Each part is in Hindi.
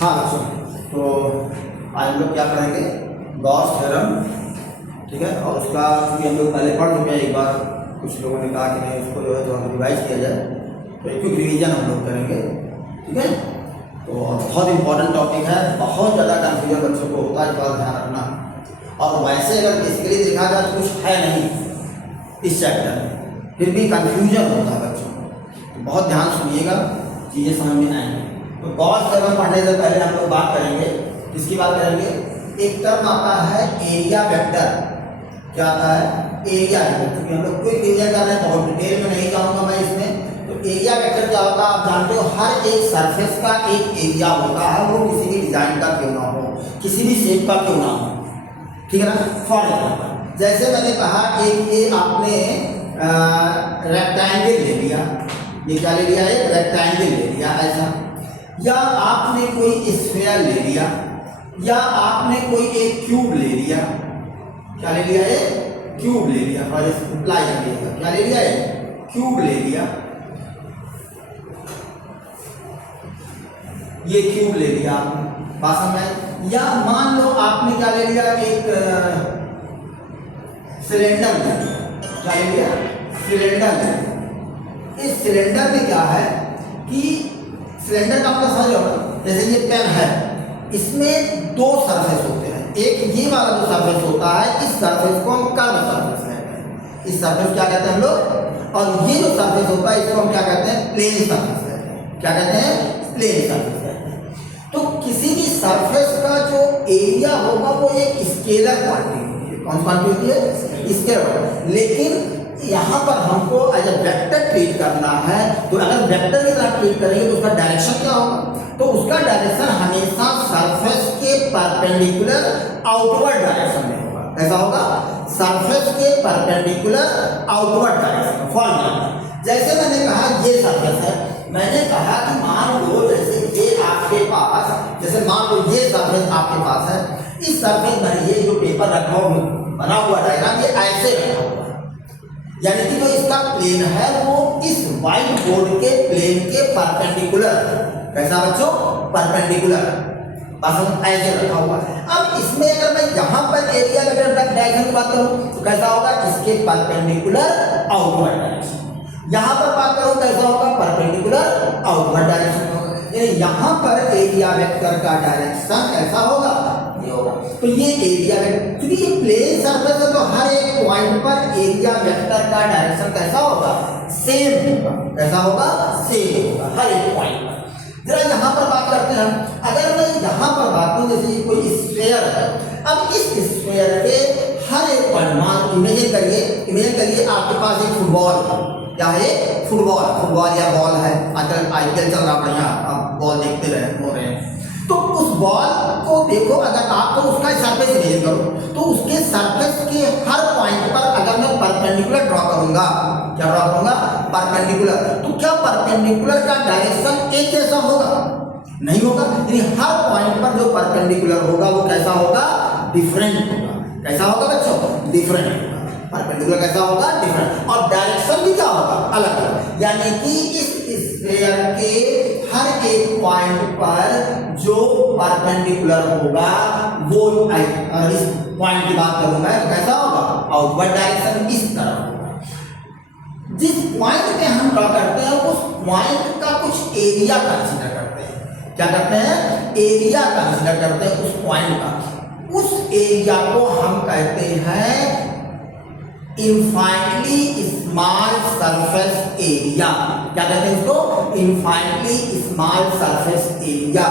हाँ बच्चों, तो आज हम लोग क्या करेंगे, गॉस थ्योरम, ठीक है। और उसका क्योंकि हम लोग पहले पढ़ चुके हैं एक बार, कुछ लोगों ने कहा कि नहीं उसको जो है तो हम रिवाइज किया जाए, तो एक क्विक रिवीजन हम लोग करेंगे, ठीक है। तो बहुत इंपॉर्टेंट टॉपिक है, बहुत ज़्यादा कन्फ्यूजन बच्चों को होता है, इस बात ध्यान रखना। और वैसे अगर बेसिकली देखा जाए तो कुछ है नहीं इस चैप्टर में, फिर भी कन्फ्यूजन होता है बच्चों को, तो बहुत ध्यान सुनिएगा, चीज़ें समझ में आएंगी। तो गॉस थ्योरम पढ़ने से पहले हम लोग बात करेंगे, किसकी बात करेंगे, एक टर्म आता है एरिया वेक्टर। क्या आता है, एरिया वेक्टर। क्योंकि हम लोग क्विक रिवीजन कर रहे हैं, बहुत डिटेल में नहीं जाऊंगा मैं इसमें। तो एरिया वेक्टर क्या होता है आप जानते हो, हर एक सरफेस का एक एरिया होता है, वो किसी भी डिजाइन का क्यों ना हो, किसी भी शेप का क्यों ना हो, ठीक है ना। फॉर एग्जाम्पल जैसे मैंने कहा कि ये आपने रेक्टेंगल ले लिया, ये क्या ले लिया, एक रेक्टेंगल ले लिया ऐसा, या आपने कोई स्फीयर ले लिया, या आपने कोई एक क्यूब ले लिया। क्या ले लिया, एक क्यूब ले लिया, और अप्लाई कर लिया, क्या ले लिया, एक क्यूब ले लिया, ये क्यूब ले लिया आपने, बात समझ। या मान लो आपने क्या ले लिया, एक सिलेंडर ले लिया, क्या ले लिया, सिलेंडर ले लिया। इस सिलेंडर में क्या है कि सिलेंडर का मतलब समझ लो, जैसे ये पेन है, इसमें दो सरफेस होते हैं, एक ये वाला जो सरफेस होता है, इस सरफेस को हम कर्व सरफेस कहते हैं, इस सरफेस क्या कहते हैं हम लोग, और ये जो सरफेस होता है इसको हम क्या कहते हैं, प्लेन सरफेस कहते हैं। क्या कहते हैं, प्लेन सरफेस कहते हैं। तो किसी भी सरफेस का जो एरिया होगा वो एक स्केलर क्वांटिटी होती है। कौन क्वांटिटी होती है, स्केलर। लेकिन यहाँ पर हमको एज ए वेक्टर ट्रीट करना है, तो अगर वेक्टर की तरह ट्रीट करेंगे तो उसका डायरेक्शन क्या होगा, तो उसका डायरेक्शन हमेशा सरफेस के परपेंडिकुलर आउटवर्ड डायरेक्शन में होगा। कैसा होगा, सरफेस के perpendicular outward direction. For example जैसे मैंने कहा ये सरफेस है, मैंने कहा कि मान लो जैसे ये आपके पास, जैसे मान लो ये सरफेस आपके पास है, इस सरफेस पर ये जो पेपर रखा हुआ बना हुआ डायग्राम ये ऐसे रखा हुआ, यानी कि जो इसका प्लेन है वो इस व्हाइट बोर्ड के प्लेन के परपेंडिकुलर, कैसा बच्चों, परपेंडिकुलर, बस ऐसे रखा हुआ है। अब इसमें अगर मैं यहाँ पर एरिया वेक्टर डायरेक्शन की बात करूँ तो कैसा होगा, इसके परपेंडिकुलर आउटवर्ड डायरेक्शन। यहाँ पर बात करूँ कैसा होगा, परपेंडिकुलर आउटवर्ड डायरेक्शन होगा। यहाँ पर एरिया वेक्टर का डायरेक्शन कैसा होगा, ये होगा। तो ये एरिया वेक्टर, क्योंकि ये प्लेन सरफेस है तो हर एक पॉइंट पर एरिया वेक्टर का डायरेक्शन कैसा होगा, सेम होगा। कैसा होगा, सेम होगा हर एक पॉइंट पर। जरा यहाँ पर बात करते हैं, अगर मैं यहाँ पर बात करूँ, जैसे कोई स्फीयर है, अब इस स्फीयर के हर एक पॉइंट, मान इमेजिन करिए आपके पास एक फुटबॉल, क्या है, फुटबॉल या बॉल है, आजकल आईपीएल चल रहा बढ़िया, आप बॉल देखते हो रहे हैं, तो उस बॉल को देखो, अगर आप तो उसका सरफेस इमेजिन करो, तो उसके सरफेस के हर पॉइंट पर अगर मैं परपेंडिकुलर ड्रॉ करूंगा, क्या ड्रॉ करूंगा, परपेंडिकुलर, तो क्या परपेंडिकुलर का डायरेक्शन एक जैसा होगा, नहीं होगा। यानी हर पॉइंट पर जो परपेंडिकुलर होगा वो कैसा होगा, डिफरेंट होगा। कैसा होगा बच्चों, डिफरेंट होगा। परपेंडिकुलर कैसा होगा, डिफरेंट, और डायरेक्शन भी क्या होगा, अलग अलग। यानी कि इस स्फीयर के हर एक पॉइंट पर जो परपेंडिकुलर होगा वो, अगर इस पॉइंट की बात करूं मैं, कैसा होगा, आउटवर्ड डायरेक्शन इस तरह होगा। जिस पॉइंट पे हम ड्रॉ करते हैं उस पॉइंट का कुछ एरिया कंसीडर करते हैं। क्या करते हैं, एरिया कंसीडर करते हैं उस पॉइंट का। उस एरिया को हम कहते हैं इनफाइनली स्मॉल सरफेस एरिया। क्या कहते हैं इसको, इनफाइनली स्मॉल सरफेस एरिया।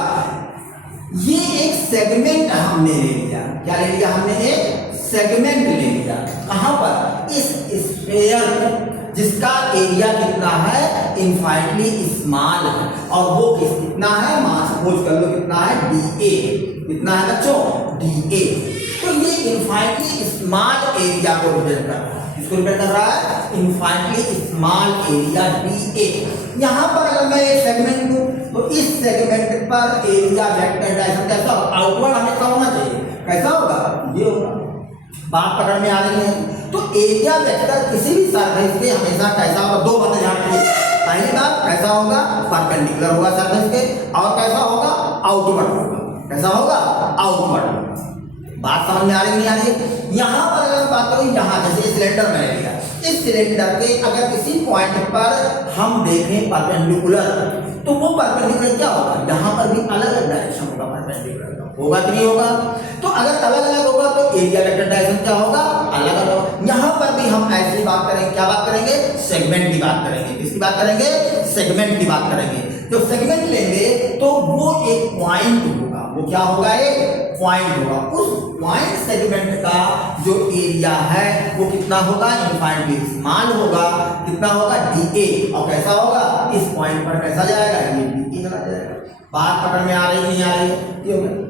ये एक सेगमेंट हमने ले लिया, क्या ले लिया हमने, एक सेगमेंट ले लिया। कहां पर, इस स्फीयर जिसका एरिया कितना है, इनफाइनटली स्मॉल है, और वो कितना है, मान सपोज कर लो कितना है, DA। कितना है बच्चों, DA। तो ये इनफाइनटली स्मॉल एरिया को रिप्रेजेंट कर रहा है, किसको रिप्रेजेंट कर रहा है, इनफाइनटली स्मॉल एरिया DA। यहाँ पर अगर मैं एक सेगमेंट लूं तो इस सेगमेंट पर एरिया वेक्टर डायरेक्शन कैसा होगा, आउटवर्ड हमेशा होना चाहिए, कैसा होगा, ये होगा। बात पकड़ में आ रही है। तो एरिया वेक्टर किसी भी सरफेस पे हमेशा कैसा होगा, दो बातें ध्यान रखिए। पहली बात कैसा होगा, परपेंडिकुलर होगा सरफेस के, और कैसा होगा, आउटवर्ड होगा। कैसा होगा, आउटवर्ड। बात समझ में आ रही नहीं आ रही? यहाँ पर अगर बात करूँ, यहाँ जैसे सिलेंडर मैंने लिया, इस सिलेंडर के अगर किसी पॉइंट पर हम देखें परपेंडिकुलर, तो वो परपेंडिकुलर क्या होगा, यहाँ पर भी अलग अलग डायरेक्शन होगा परपेंडिकुलर का, होगा कि नहीं होगा? तो अगर अलग अलग होगा तो एरिया वेक्टर डायरेक्शन क्या होगा, अलग अलग होगा। यहाँ पर भी हम ऐसी बात करेंगे, क्या बात करेंगे, सेगमेंट की बात करेंगे। किसकी बात करेंगे, सेगमेंट की बात करेंगे। जो सेगमेंट लेंगे तो वो एक पॉइंट होगा, वो क्या होगा, एक पॉइंट होगा। उस पॉइंट सेगमेंट का जो एरिया है वो कितना होगा, इनफाइनाइटली स्मॉल होगा। कितना होगा, dA। और कैसा होगा, इस पॉइंट पर कैसा जाएगा, ये dA चला जाएगा। बात पकड़ में आ रही नहीं आ रही? ये हो गया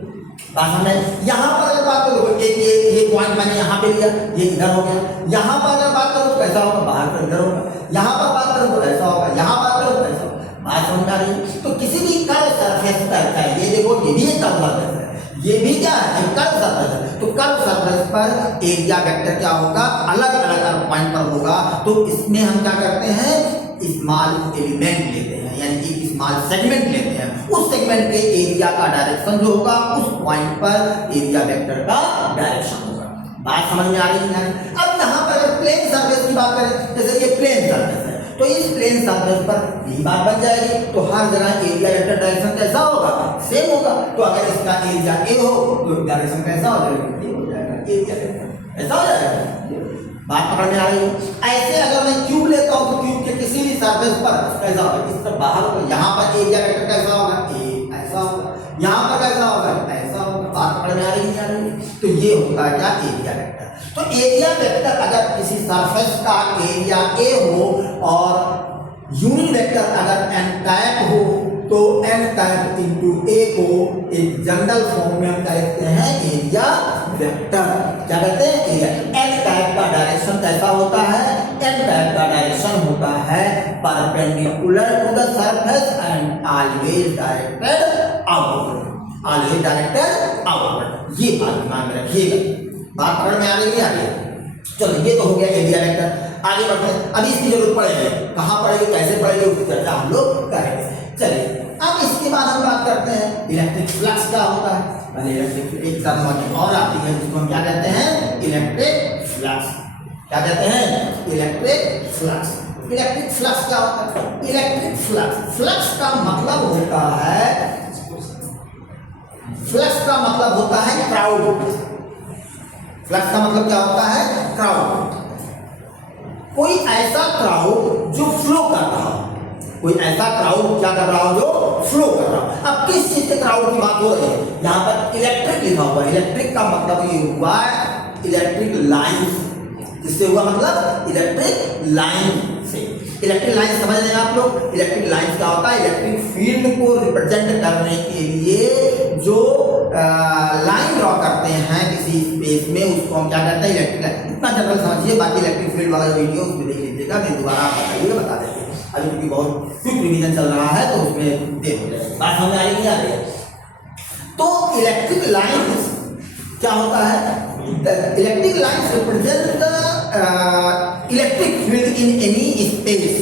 बात हमें। यहाँ पर अगर बात करो, ये पॉइंट मैंने यहाँ पे लिया, ये इधर हो गया। यहाँ पर अगर बात करो तो कैसा होगा, बाहर पर इधर होगा। यहाँ पर बात करो तो ऐसा होगा, यहाँ बात करो तो ऐसा होगा। बात समझ में आ रही है? तो किसी भी कर्व सरफेस पर, ये देखो ये भी एक कर्व सरफेस है, ये भी क्या है, एक कर्व सरफेस है। तो कर्व सरफेस पर एरिया वेक्टर क्या होगा, अलग अलग पॉइंट पर होगा। तो इसमें हम क्या करते हैं, स्मॉल एलिमेंट लेते हैं, यानी कि स्मॉल सेगमेंट लेते हैं। उस सेगमेंट के एरिया का डायरेक्शन जो होगा, उस पॉइंट पर एरिया वेक्टर का डायरेक्शन होगा। बात समझ में आ रही है? अब यहाँ पर अगर प्लेन सरफेस की बात करें, जैसे ये प्लेन सरफेस है, तो इस प्लेन सरफेस पर यही बात बन जाएगी। तो हर जगह एरिया वेक्टर डायरेक्शन कैसा होगा, सेम होगा। तो अगर इसका एरिया ए हो तो डायरेक्शन कैसा हो जाएगा, ए हो जाएगा, एरिया वेक्टर ऐसा हो जाएगा। बात पकड़ में आ रही है? ऐसे अगर मैं क्यूब लेता हूं तो क्यूब के किसी भी सरफेस पर कैसा होगा, इस तरफ बाहर होगा। यहाँ पर एरिया वेक्टर कैसा होगा, ए ऐसा होगा। यहाँ पर कैसा होगा, ऐसा होगा। बात पकड़ में आ रही है? तो ये होगा क्या, एरिया वेक्टर। तो एरिया वेक्टर अगर किसी सरफेस का एरिया ए हो और यूनिट वेक्टर अगर एन टाइप हो, तो एन टाइप इंटू ए को एक जनरल फॉर्म में हम क्या लिखते हैं, एरिया वेक्टर। क्या कहते हैं, एरिया। एन टाइप का डायरेक्शन कैसा होता है, एन टाइप का डायरेक्शन होता है perpendicular to the surface and always directed outward. Always directed outward, ये बात दिमाग में रखिएगा। बात पकड़ में आ रही है? आ रही है। चलो ये तो हो गया एरिया वेक्टर। आगे बढ़ते हैं। अभी इसकी जरूरत पड़ेगी, कहाँ पड़ेगी, कैसे पड़ेगी, उसकी चर्चा हम लोग करेंगे। चलिए अब इसके बाद हम बात करते हैं इलेक्ट्रिक फ्लक्स क्या होता है। पहले इलेक्ट्रिक एक टर्म और आती है जिसको हम क्या कहते हैं, इलेक्ट्रिक फ्लक्स। क्या कहते हैं, इलेक्ट्रिक फ्लक्स। इलेक्ट्रिक फ्लक्स क्या होता है, इलेक्ट्रिक फ्लक्स, फ्लक्स का मतलब होता है, फ्लक्स का मतलब होता है क्राउड। फ्लक्स का मतलब क्या होता है, क्राउड। कोई ऐसा क्राउड जो फ्लो कर रहा हो, कोई ऐसा क्राउड क्या कर रहा हो, जो फ्लो कर रहा हो। अब किस चीज के क्राउड की बात हो रही है, यहाँ पर इलेक्ट्रिक लिखा हुआ है। इलेक्ट्रिक का मतलब ये हुआ इलेक्ट्रिक लाइन, जिससे हुआ मतलब इलेक्ट्रिक लाइन से। इलेक्ट्रिक लाइन समझ रहे हैं आप लोग? इलेक्ट्रिक लाइन क्या होता है, इलेक्ट्रिक फील्ड को रिप्रेजेंट करने के लिए जो लाइन ड्रॉ करते हैं किसी स्पेस में, उसको हम क्या कहते हैं, इलेक्ट्रिक लाइन। इतना जनरल समझिए, बाकी इलेक्ट्रिक फील्ड वाला वीडियो उसमें देख लीजिएगा, मैं दोबारा आप बताइएगा, बता देंगे। अभी क्योंकि बहुत क्विक रिवीजन चल रहा है तो उसमें देख हो जाएगा। बात समझ आ रही नहीं आ रही है? तो इलेक्ट्रिक लाइन क्या होता है, electric line represent the electric field in any space.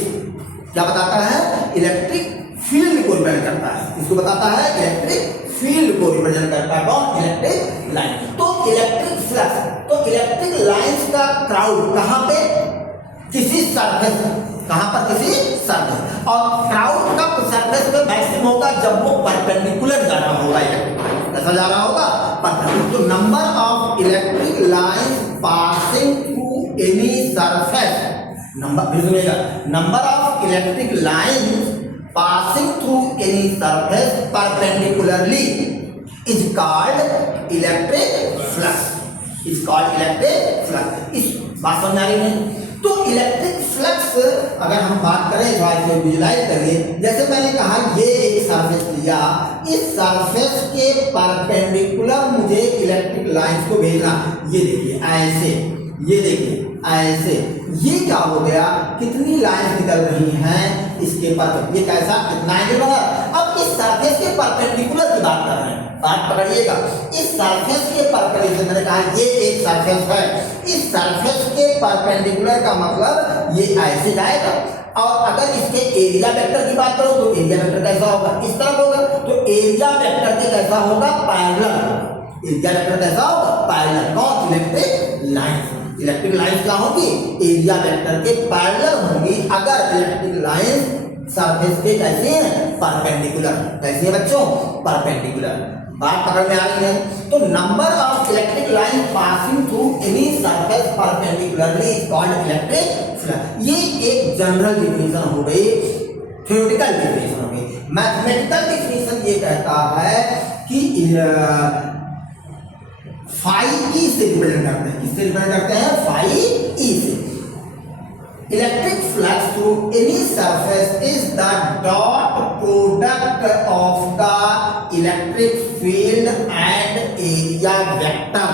क्या बताता है, इलेक्ट्रिक फील्ड को रिप्रेजेंट करता है। इसको बताता है इलेक्ट्रिक फील्ड को रिप्रेजेंट करता है कौन, इलेक्ट्रिक लाइन। तो इलेक्ट्रिक फ्लक्स, तो इलेक्ट्रिक लाइंस का क्राउड कहाँ पे, किसी सरफेस, कहाँ पर, किसी सरफेस। और क्राउड का सरफेस पे मैक्सिमम होगा जब वो परपेंडिकुलर जा रहा होगा, इलेक्ट्रिक कैसा जा रहा होगा, परपेंडिकुलर। तो number of electric lines passing through any surface, number of electric lines passing through any surface perpendicularly is called electric flux, is called electric flux। इस बात समझ आ रही है? तो इलेक्ट्रिक फ्लक्स अगर हम बात करें तो आज विजुलाइज करिए। जैसे मैंने कहा ये एक सरफेस लिया, इस सरफेस के परपेंडिकुलर मुझे इलेक्ट्रिक लाइंस को भेजना। ये देखिए ऐसे, ये देखिए ऐसे, ये क्या हो गया, कितनी लाइंस निकल रही हैं इसके पर, ये कैसा, कितना एंगल बना। अब इस सरफेस के परपेंडिकुलर की बात कर रहे हैं, बात पकड़िएगा। इस सरफेस के परपेंडिकुलर, मैंने कहा ये एक सरफेस है, इस सरफेस के परपेंडिकुलर का मतलब ये ऐसे जाएगा, और अगर इसके एरिया वेक्टर की बात करो तो एरिया वेक्टर कैसा होगा, इस तरफ होगा, तो एरिया वेक्टर के कैसा होगा, पैरेलल। एरिया वेक्टर कैसा होगा, parallel. Not electric lines. Electric lines क्या होगी, एरिया वेक्टर के पैरेलल होंगी अगर इलेक्ट्रिक लाइंस सरफेस के कैसे हैं, परपेंडिकुलर। कैसे है बच्चों, परपेंडिकुलर। बात पकड़ में आ रही है। तो number of electric line passing through any surface perpendicularly is called electric flux. ये एक जनरल डिफिनेशन हो गई, थ्योरेटिकल डिफिनेशन हो गई। मैथमेटिकल डिफिनेशन ये कहता है कि फाई ई से डिपेंड करते हैं। किससे डिपेंड करते हैं, फाई ई से। Electric flux through any surface is the dot product of the electric field and area vector.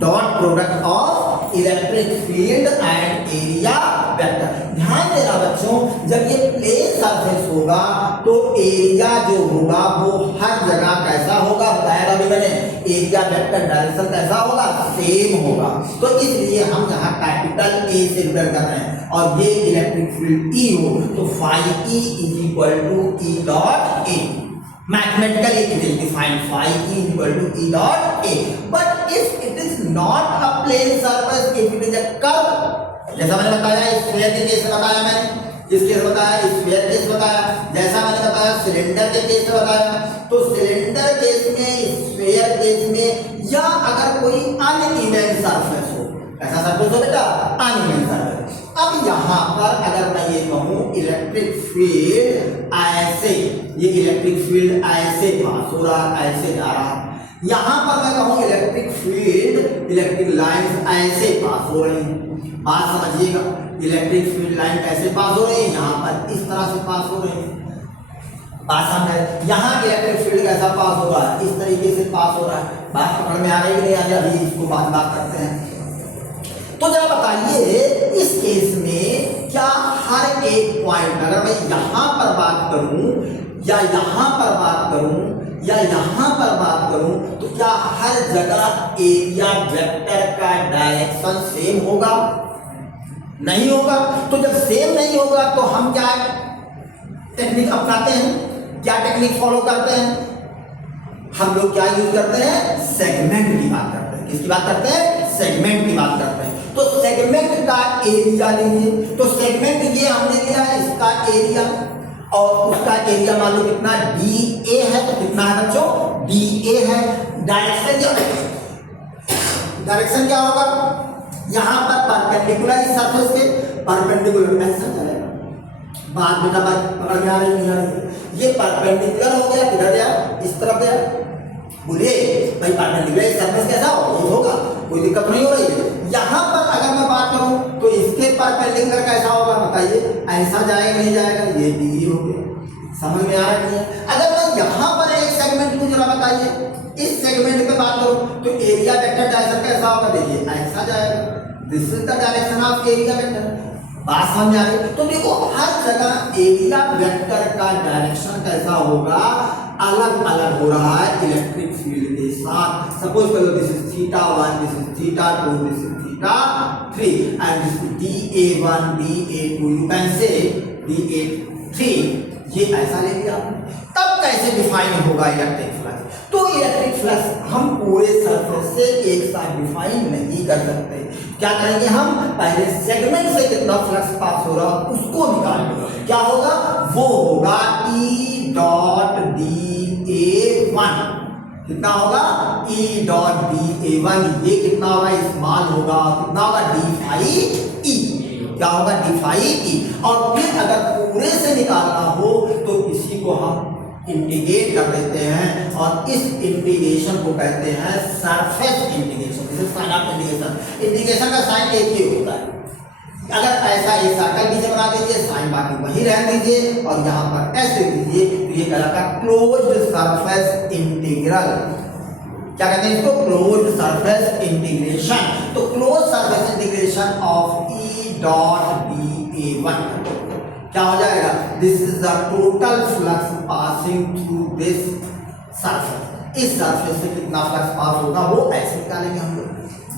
Dot product of electric field and area vector. ध्यान देना बच्चों, जब ये प्लेन सरफेस होगा तो एरिया जो होगा वो हर जगह कैसा होगा, बताया अभी मैंने, एरिया वेक्टर डायरेक्शन कैसा होगा, सेम होगा। तो इसलिए हम यहाँ कैपिटल ए से रिप्रेजेंट कर रहे हैं और ये इलेक्ट्रिक फील्ड ई हो तो phi E is equal to E dot A. Mathematically it is defined phi E is equal to E dot A. But if it is not a plane surface, if it is a curve, जैसा मैंने बताया स्फीयर के केस में बताया, मैंने इस केस बताया, स्फीयर केस बताया, जैसा मैंने बताया सिलेंडर के केस में बताया। तो सिलेंडर केस में, स्फीयर केस में, या अगर कोई अनइवन सरफेस हो, ऐसा सरफेस हो बेटा, अनइवन सरफेस। अब यहाँ पर अगर मैं ये कहूँ इलेक्ट्रिक फील्ड ऐसे, ये इलेक्ट्रिक फील्ड ऐसे पास हो रहा, ऐसे जा रहा, यहाँ पर मैं कहूँ इलेक्ट्रिक फील्ड, इलेक्ट्रिक लाइंस ऐसे पास हो रही, बात समझिएगा, इलेक्ट्रिक फील्ड लाइन कैसे पास हो रही है, यहाँ पर इस तरह से पास हो रही है, बात समझ। यहाँ इलेक्ट्रिक फील्ड कैसा पास हो रहा है, इस तरीके से पास हो रहा है। बात पकड़ में आ रही है कि नहीं, अभी इसको बात करते हैं। तो जरा बताइए इस केस में क्या हर एक पॉइंट, अगर मैं यहाँ पर बात करूं या यहाँ पर बात करूं या यहाँ पर बात करूं, तो क्या हर जगह एरिया वेक्टर का डायरेक्शन सेम होगा, नहीं होगा। तो जब सेम नहीं होगा तो हम क्या टेक्निक अपनाते हैं, क्या टेक्निक फॉलो करते हैं, हम लोग क्या यूज करते हैं, सेगमेंट की बात करते हैं। किसकी बात करते हैं, सेगमेंट की बात करते हैं। तो सेगमेंट का एरिया लीजिए, तो सेगमेंट ये हमने लिया है, इसका एरिया और उसका एरिया मान लो कितना, डी ए है, तो कितना है बच्चों, डी ए है। डायरेक्शन क्या होगा, यहाँ पर परपेंडिकुलर इस सरफेस के, परपेंडिकुलर ऐसा जाएगा। बात बेटा बात पकड़ में आ रही है, ये परपेंडिकुलर हो गया, किधर गया, इस तरफ गया। बोलिए भाई परपेंडिकुलर सरफेस कैसा होगा, कोई दिक्कत नहीं हो रही है। यहाँ पर अगर मैं बात करूं तो इसके परपेंडिकुलर कैसा होगा, बताइए, ऐसा जाएगा नहीं जाएगा, ये डिग्री हो गया, समझ में आ रहा है। अगर मैं यहाँ पर एक सेगमेंट को जरा बताइए, इस सेगमेंट पे बात करूं तो एरिया वेक्टर डायरेक्शन कैसा होगा, देखिए ऐसा जाएगा, this is the direction of area vector. बात समझ आ रही है। तो देखो हर जगह एरिया वेक्टर का डायरेक्शन कैसा होगा, अलग अलग हो रहा है इलेक्ट्रिक फील्ड के साथ। सपोज करो this is θ1, this is θ2, this is θ3 and this is dA1, dA2, you can say dA3। ये ऐसा ले लिया, तब कैसे डिफाइन होगा इलेक्ट्रिक फ्लक्स। तो इलेक्ट्रिक फ्लक्स हम पूरे सरफेस से एक साथ डिफाइन नहीं कर सकते। क्या करेंगे हम, पहले सेगमेंट से कितना फ्लक्स पास हो रहा उसको निकालेंगे। क्या होगा, वो होगा E डॉट dA1, कितना होगा, E डॉट dA1, ये कितना होगा, स्मॉल होगा, कितना होगा, d फाई E, क्या होगा, d फाई E। और फिर अगर पूरे से निकालना हो तो इसी को हम इंटीग्रेट कर देते हैं और इस इंटीग्रेशन को कहते हैं surface integration. This is sine of integration. Integration का साइन एक ही होता है। अगर ऐसा एक सर्कल नीचे बना दीजिए, साइन बाकी वही रहने दीजिए और यहाँ पर ऐसे दीजिए, तो ये कहलाता है क्लोज्ड सरफेस इंटीग्रल। क्या कहते हैं इसको, क्लोज्ड सरफेस इंटीग्रेशन। तो close surface integration of E dot dA1 क्या हो जाएगा, this is the total flux passing through this surface. इस सरफेस से कितना फ्लक्स पास होगा वो ऐसे निकालेंगे हम लोग।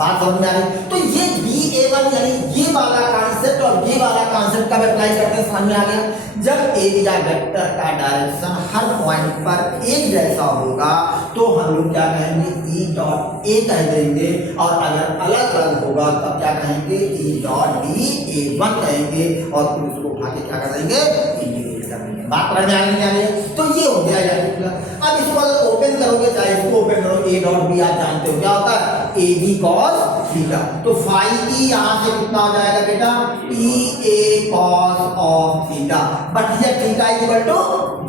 बात समझ में आ रही? तो ये BA1 यानी ये वाला कॉन्सेप्ट और ये वाला कॉन्सेप्ट कब अप्लाई करते हैं समझ में आ गया? जब एरिया वेक्टर का डायरेक्शन हर पॉइंट पर एक जैसा होगा तो हम लोग क्या कहेंगे, E डॉट A कह देंगे, और अगर अलग अलग होगा तब क्या कहेंगे, E डॉट BA1 कहेंगे, और फिर उसको उठा के क्या कर देंगे, इंटीग्रेट कर देंगे। बात समझ में आ रही है? तो ये हो गया इलेक्ट्रिक। अब इसको अगर ओपन करोगे, चाहे इसको ओपन करो, A डॉट B आप जानते हो क्या होता है, AB cos थीटा। तो फाई E यहाँ से कितना हो जाएगा बेटा, TA cos of theta, but here theta is equal to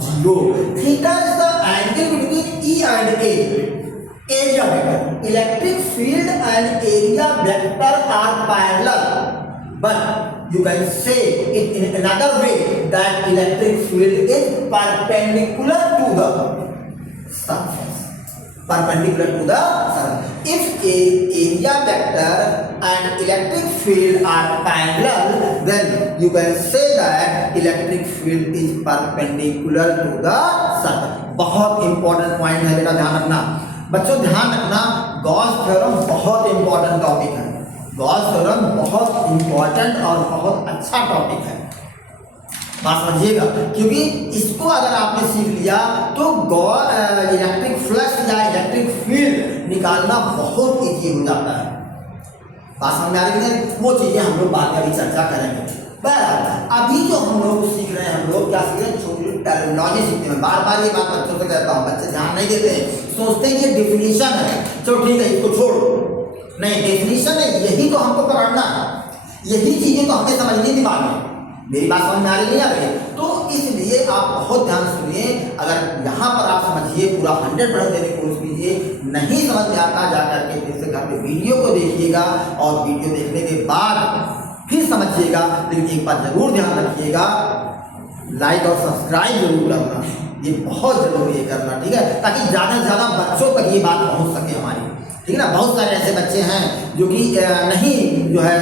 0. Theta is the angle between E and A. Area vector, electric field and area vector are parallel, but you can say it in another way that electric field is perpendicular to the surface. Perpendicular to the surface. If a area vector and electric field are parallel, then you can say that electric field is perpendicular to the surface. बहुत इंपॉर्टेंट पॉइंट है बेटा, ध्यान रखना बच्चों, ध्यान रखना। गॉस थ्योरम बहुत इंपॉर्टेंट टॉपिक है। गॉस थ्योरम बहुत इंपॉर्टेंट और बहुत अच्छा टॉपिक है, बात समझिएगा, क्योंकि इसको अगर आपने सीख लिया तो इलेक्ट्रिक फ्लक्स या इलेक्ट्रिक फील्ड निकालना बहुत इजी हो जाता है। बात समझ में आ रही है? वो चीजें हम लोग बाद में अभी चर्चा करेंगे। अभी जो हम लोग सीख रहे हैं, हम लोग क्या सीख रहे हैं, छोटी टर्मिनोलॉजी सीखते हैं। बार बार ये बात बच्चों से कहता हूँ, बच्चे ध्यान नहीं देते हैं, सोचते हैं ये डिफिनीशन है, चलो ठीक है इसको छोड़ो। नहीं, डेफिनेशन है, यही तो हमको पकड़ना है, यही चीजें तो हमें समझनी दिमाग में। मेरी बात समझ में आ रही नहीं आ रही? तो इसलिए आप बहुत ध्यान सुनिए। अगर यहाँ पर आप समझिए, पूरा 100% देने की कोशिश कीजिए। नहीं समझ में आता, जाकर के फिर से घर पे वीडियो को देखिएगा, और वीडियो देखने के बाद फिर समझिएगा। लेकिन एक बात जरूर ध्यान रखिएगा, लाइक और सब्सक्राइब जरूर करना, ये बहुत जरूरी है करना, ठीक है, ताकि ज़्यादा से ज़्यादा बच्चों तक ये बात पहुँच सके हमारी, ठीक है ना। बहुत सारे ऐसे बच्चे हैं जो कि नहीं जो है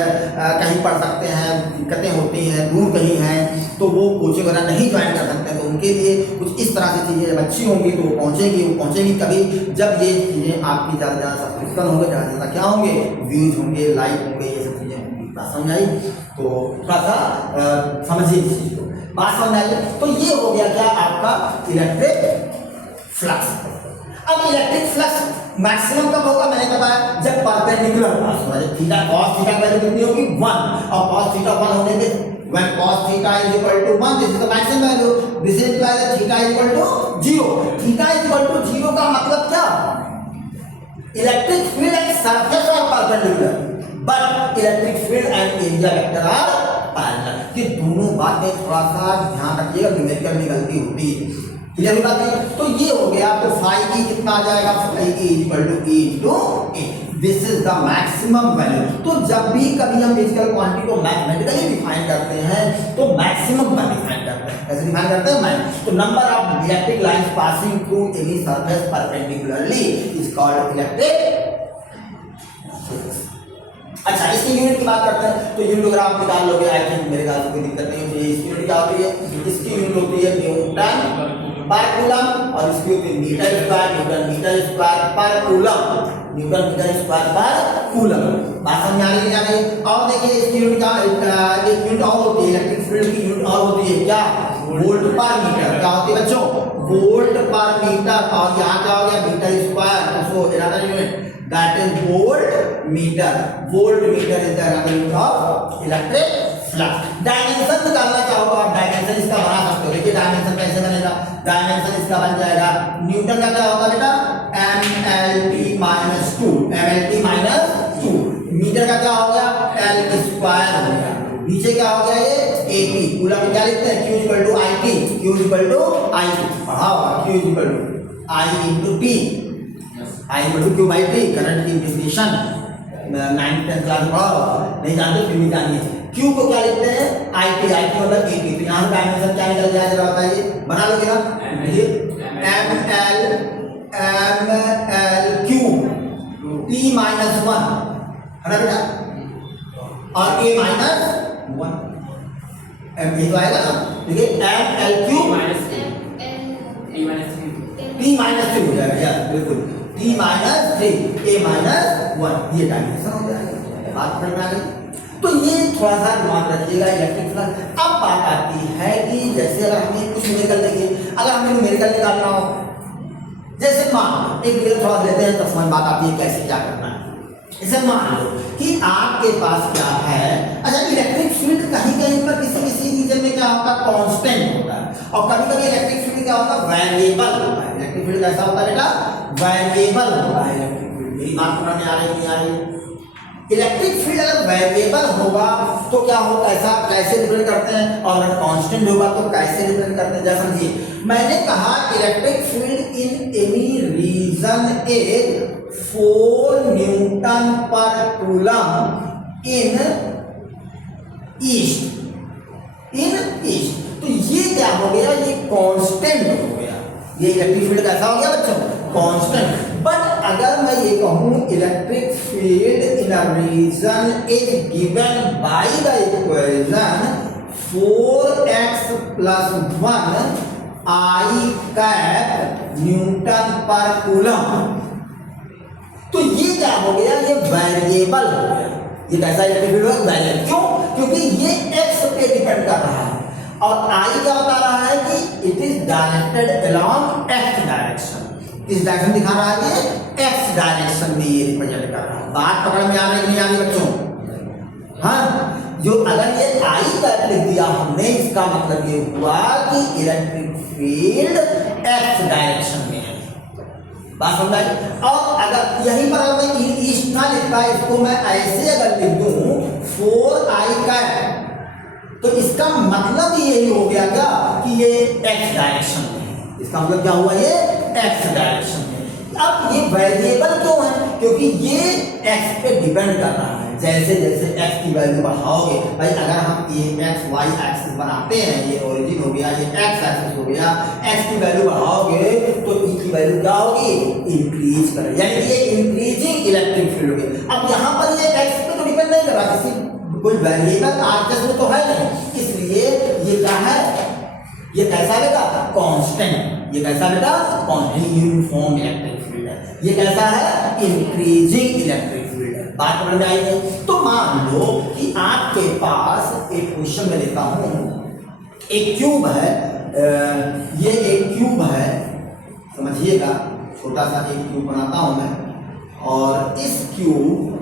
कहीं पढ़ सकते हैं, दिक्कतें होती हैं, दूर कहीं हैं, तो वो कोचिंग वगैरह नहीं ज्वाइन कर सकते हैं। तो उनके लिए कुछ इस तरह की चीज़ें अच्छी होंगी तो वो पहुँचेंगी कभी, जब ये चीज़ें आपकी ज़्यादा ज़्यादा सब्सक्रिप्शन होंगे, ज़्यादा ज़्यादा क्या होंगे, व्यूज होंगे, लाइक होंगे, ये सब चीज़ें होंगी। बात समझ आई? तो थोड़ा सा समझिए इस चीज़ को, बात समझ आई? तो ये हो गया क्या आपका इलेक्ट्रिक फ्लक्स। अब इलेक्ट्रिक फ्लक्स मैक्सिमम कब होगा, मैंने बताया जब परपेंडिकुलर होगा। थीटा cos थीटा की वैल्यू कितनी होगी, 1, और cos थीटा 1 होने पे when cos theta is equal to 1, this is the maximum value, this implies that theta is equal to 0. Theta is equal to 0 का मतलब क्या, electric field and surface are perpendicular, but electric field and area vector are parallel. ये दोनों बातें थोड़ा सा ध्यान रखिएगा, न्यूमेरिकल में गलती होती है। क्लियर बात है? तो ये हो गया, तो फाई की कितना आ जाएगा, फाई की equal to E into A, this is the maximum value. तो जब भी कभी हम फिजिकल क्वांटिटी को मैथमेटिकली डिफाइन करते हैं तो मैक्सिमम पर डिफाइन करते हैं। कैसे डिफाइन करते हैं? तो number of electric lines passing through any surface perpendicularly is called electric. अच्छा, इसकी यूनिट की बात करते हैं, तो यूनिट अगर आप निकाल लोगे, आई थिंक मेरे ख्याल से कोई दिक्कत नहीं होती है। इसकी यूनिट क्या होती है, इसकी यूनिट होती है न्यूटन पर कूलम, और इसकी होती है metre square, newton metre square पर कूलम, न्यूटन मीटर स्क्वायर पर कूलम। बात समझ आ रही है? और देखिए इसकी यूनिट क्या, एक यूनिट और होती है, इलेक्ट्रिक फील्ड की यूनिट और होती है क्या, वोल्ट पर मीटर। क्या होती है बच्चों, वोल्ट पर मीटर, और यहाँ क्या हो गया, metre square, so another unit that is volt meter. Volt meter is the unit of electric flux. Dimension निकालना चाहो तो आप डायमेंशन इसका बना सकते हो। देखिए डायमेंशन कैसे बनेगा, डायमेंशन इसका बन जाएगा, न्यूटन का क्या होगा बेटा, MLT minus 2, MLT minus 2। Metre का क्या हो गया, L स्क्वायर हो गया। नीचे क्या हो गया, ये AP। कूलम में क्या लिखते हैं, Q equal to IT, Q equal to IT, पढ़ा होगा, Q equal to I into T, I equal to Q by T। Current की डेफिनेशन 9th 10th क्लास में पढ़ा, नहीं जानते फिर भी जानिए। Q को क्या लिखते हैं, IT, IT मतलब AP। तो यहाँ से डायमेंशन क्या निकल जाएगा, जरा बताइए, बना लोगे ना, देखिए MLQ T माइनस 1 है ना बेटा, और A माइनस 1, ये तो आएगा ना। देखिए MLQ T माइनस 3 हो जाएगा, बिल्कुल T माइनस 3, A माइनस 1 ये डायमेंशन हो जाएगा। बात समझ में आ गई? तो ये थोड़ा सा दिमाग रखिएगा इलेक्ट्रिक फ्लक्स। अब बात आती है कि जैसे अगर हमें कुछ न्यूमेरिकल देखिए, अगर हमें न्यूमेरिकल निकालना हो, जैसे मान एक न्यूमेरिकल थोड़ा लेते हैं तो समझ बात आती है कैसे क्या करना है। जैसे मान लो कि आपके पास क्या है, अच्छा इलेक्ट्रिक फील्ड कहीं कहीं पर किसी किसी रीजन में क्या होता है, कांस्टेंट होता है, और कभी कभी इलेक्ट्रिक फील्ड क्या होता है, वेरिएबल होता है। इलेक्ट्रिक फील्ड कैसा होता है बेटा, वेरिएबल होता है इलेक्ट्रिक फील्ड। मेरी बात समझ में आ रही नहीं आ रही? इलेक्ट्रिक फील्ड अगर वेरिएबल होगा तो क्या होगा, ऐसा कैसे डिपेंड करते हैं, और अगर कांस्टेंट होगा तो कैसे डिपेंड करते हैं। जैसे समझिए मैंने कहा electric field in any region is 4 newton पर कूलम इन ईस्ट। तो ये क्या हो गया, ये कांस्टेंट हो गया। ये इलेक्ट्रिक फील्ड कैसा हो गया बच्चों, कांस्टेंट। बट अगर मैं ये कहूं electric field in a region is given by the equation 4x + 1 I cap newton पर कूलम, तो ये क्या हो गया, ये वेरिएबल हो गया। ये कैसा इलेक्ट्रिक फील्ड है, वेरिएबल। क्यों? क्योंकि ये x पे डिपेंड कर रहा है, और I क्या बता रहा है कि it is directed along x direction. इस डायरेक्शन दिखा रहा है कि x डायरेक्शन में ये रिप्रेजेंट कर रहा है। बात पकड़ में आ रही नहीं आ रही बच्चों? हाँ, जो अगर ये I कैप लिख दिया हमने, इसका मतलब ये हुआ कि इलेक्ट्रिक फील्ड x डायरेक्शन में है। बात समझ? और अगर यहीं पर अगर मैं ईस्ट ना लिखता, इसको मैं ऐसे अगर लिख दूं 4I कैप, तो इसका मतलब यही हो गया क्या कि ये x डायरेक्शन में है। इसका मतलब क्या हुआ, ये x डायरेक्शन में। अब ये वेरिएबल क्यों है, क्योंकि ये x पे डिपेंड कर रहा है। जैसे जैसे x की वैल्यू बढ़ाओगे, भाई अगर हम ये x y एक्सिस बनाते हैं, ये ओरिजिन हो गया, ये x एक्सिस हो गया, x की वैल्यू बढ़ाओगे तो e की वैल्यू क्या होगी, इंक्रीज करेगी, यानी ये इंक्रीजिंग इलेक्ट्रिक फील्ड होगी। अब यहाँ पर ये x पे तो डिपेंड नहीं कर रहा, किसी कोई वेरिएबल आर्कस में तो है नहीं, इसलिए ये क्या है, ये कैसा बेटा, कांस्टेंट। ये कैसा बेटा, कांस्टेंट यूनिफॉर्म इलेक्ट्रिक फील्ड है। ये कैसा है, इंक्रीजिंग इलेक्ट्रिक फील्ड है। बात समझ में आई नहीं? तो मान लो कि आपके पास एक क्वेश्चन में लेता हूं, एक क्यूब है, ये एक क्यूब है, समझिएगा, छोटा सा एक क्यूब बनाता हूं मैं, और इस क्यूब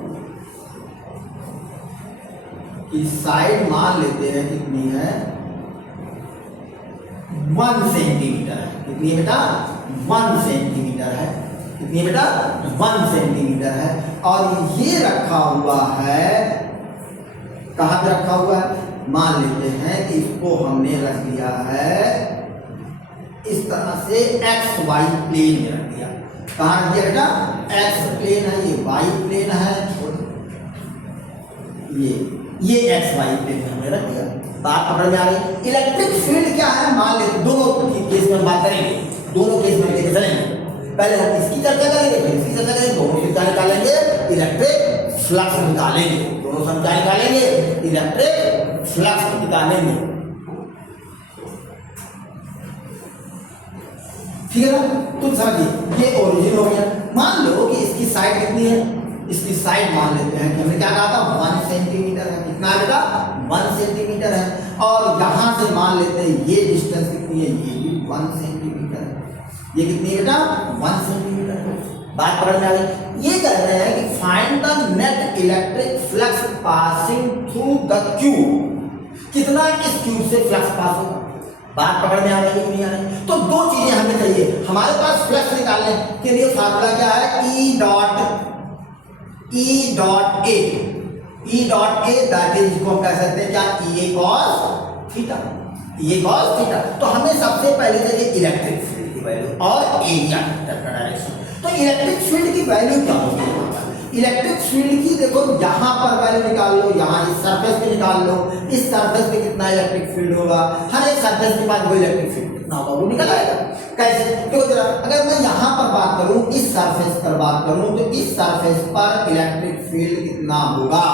की साइड मान लेते हैं कितनी है, 1 सेंटीमीटर है। कितनी है बेटा, 1 सेंटीमीटर है। कितनी है बेटा, 1 सेंटीमीटर है। और ये रखा हुआ है, कहाँ पे रखा हुआ है, मान लेते हैं कि इसको हमने रख दिया है इस तरह से XY प्लेन में रख दिया। कहाँ रख दिया बेटा, X प्लेन है, ये Y प्लेन है, ये XY प्लेन में हमने रख दिया। बात पकड़ में आ गई? इलेक्ट्रिक फील्ड क्या है, मान लेते दोनों केस में बात करेंगे, दोनों केस में लेके चलेंगे। पहले हम इसकी चर्चा करेंगे, फिर इसकी चर्चा करेंगे, दोनों से क्या निकालेंगे, इलेक्ट्रिक फ्लक्स निकालेंगे। दोनों से हम क्या निकालेंगे, इलेक्ट्रिक फ्लक्स निकालेंगे। ठीक है ना? तो समझिए ये ओरिजिन हो गया। मान लो कि इसकी साइड कितनी है, इसकी साइड मान लेते हैं कि हमने क्या कहा था, 1 सेंटीमीटर है। कितना है बेटा, 1 सेंटीमीटर है। और यहां से मान लेते हैं ये डिस्टेंस कितनी है, ये भी 1 सेंटीमीटर है। ये कितनी है बेटा, 1 सेंटीमीटर है। बात पकड़ में आ गई? ये कह रहे हैं कि find the net electric flux passing through the cube. कितना इस क्यूब से फ्लक्स पास होगा। बात पकड़ में आ रही है कि नहीं आ रही? तो दो चीजें हमें चाहिए। हमारे पास फ्लक्स निकालने के लिए फार्मूला क्या है, E dot A that is, इसको हम कह सकते हैं क्या, E cos theta. E cos theta. तो हमें सबसे पहले चाहिए इलेक्ट्रिक फील्ड की वैल्यू और एरिया डायरेक्शन। तो इलेक्ट्रिक फील्ड की वैल्यू क्या होगी, इलेक्ट्रिक फील्ड की देखो, यहाँ पर वैल्यू निकाल लो, यहाँ इस सरफेस पे निकाल लो, इस सरफेस पे कितना इलेक्ट्रिक फील्ड होगा, हर एक सरफेस के बाद वो इलेक्ट्रिक फील्ड कितना होगा वो निकल आएगा। कैसे, क्यों जरा, अगर मैं यहाँ पर बात करूँ, इस सरफेस पर बात करूँ, तो इस सरफेस पर इलेक्ट्रिक फील्ड कितना होगा।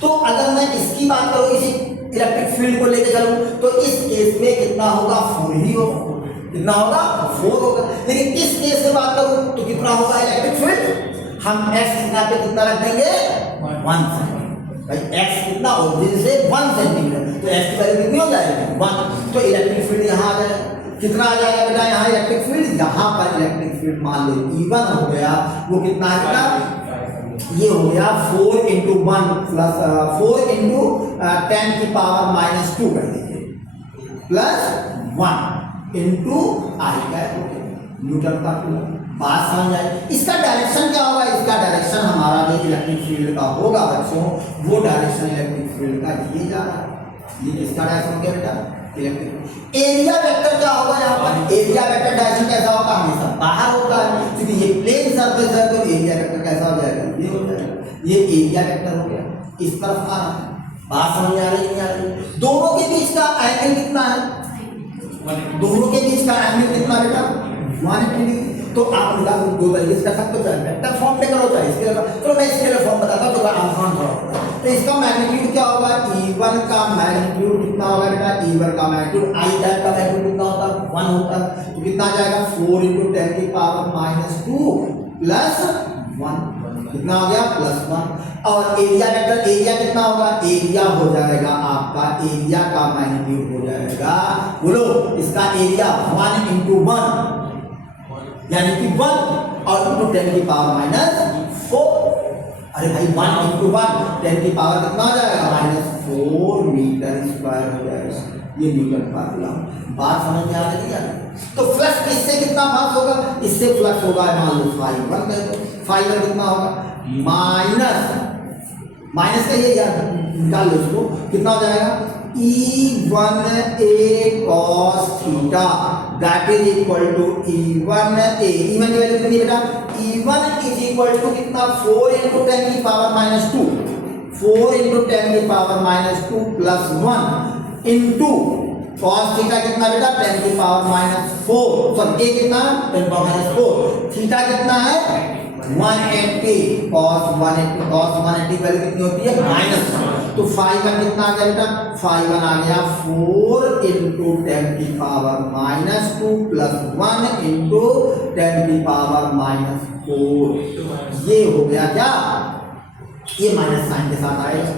तो अगर मैं इसकी बात करूँ, इसी इलेक्ट्रिक फील्ड को लेकर चलूँ, तो इस केस में कितना होगा, 4 ही होगा। कितना होगा, 4 होगा। लेकिन इस केस से बात करूँ तो कितना होगा इलेक्ट्रिक फील्ड, हम x कितना पे कितना रख देंगे 1 सेंटीमीटर। भाई x कितना ओरिजिन से 1 सेंटीमीटर, तो x की वैल्यू कितनी हो जाएगी 1। तो इलेक्ट्रिक फील्ड यहाँ आ जाएगा, कितना आ जाएगा बेटा यहाँ इलेक्ट्रिक फील्ड, यहाँ पर इलेक्ट्रिक फील्ड मान लो E1 हो गया, वो कितना है बेटा, ये हो गया 4 into 1 प्लस 4 into 10 की पावर -2 कर दीजिए प्लस 1 into I का न्यूटन का कूलम। बात समझ आए। इसका डायरेक्शन क्या होगा, इसका डायरेक्शन हमारा जो इलेक्ट्रिक फील्ड का होगा बच्चों, वो डायरेक्शन इलेक्ट्रिक फील्ड का ये जा रहा है। ये किसका डायरेक्शन हो गया बेटा, इलेक्ट्रिक। एरिया वेक्टर क्या होगा यहाँ पर, एरिया वेक्टर डायरेक्शन कैसा होगा, हमेशा बाहर होता है, क्योंकि ये प्लेन सरफेस है तो एरिया वेक्टर कैसा हो जाएगा, ये हो जाएगा। ये एरिया वेक्टर हो गया, इस तरफ आ रहा है। बात समझ आ रही नहीं आ रही। दोनों के बीच का एंगल कितना है, दोनों के बीच का एंगल कितना बेटा 180 डिग्री। तो आप लगा दो तरीके से कर सकते हो, वेक्टर फॉर्म में करो चाहे इसके लिए, तो मैं इसके लिए फॉर्म बताता हूं तो आसान थोड़ा। तो इसका मैग्नीट्यूड क्या होगा, E1 का मैग्नीट्यूड कितना होगा बेटा, E1 का मैग्नीट्यूड I डैश का मैग्नीट्यूड कितना होता है 1 होता है, तो कितना आ जाएगा 4 into 10 की पावर -2 प्लस 1, कितना हो गया +1। और एरिया वेक्टर, एरिया कितना होगा, एरिया हो जाएगा आपका, एरिया का मैग्नीट्यूड हो जाएगा, बोलो इसका एरिया 1 into 1 यानी कि 1 और into 10 की पावर -4। अरे भाई 1 into 1 10 की पावर कितना हो जाएगा -4 मीटर स्क्वायर हो जाएगा, ये न्यूटन का कूलम। बात समझ में आ रही है। तो फ्लक्स इससे कितना पास होगा, इससे फ्लक्स होगा मान लो ∅1 कर दो, ∅1 कितना होगा माइनस का ये यार निकाल लो इसको, कितना हो जाएगा E1A cos theta that is equal to E1A, E1 की वैल्यू कितनी बेटा, E1 इज इक्वल टू कितना 4 into 10 की पावर -2, 4 into 10 की power -2 plus 1 into cos theta कितना बेटा 10 की पावर -4, सॉरी a कितना 10 पावर -4, थीटा कितना है 180, cos 180 की वैल्यू कितनी होती है -1, तो ∅1 कितना आ गया बेटा, ∅1 आ गया 4 into 10 की पावर -2 प्लस 1 into 10 की पावर -4। ये हो गया क्या, ये माइनस साइन के साथ आएगा,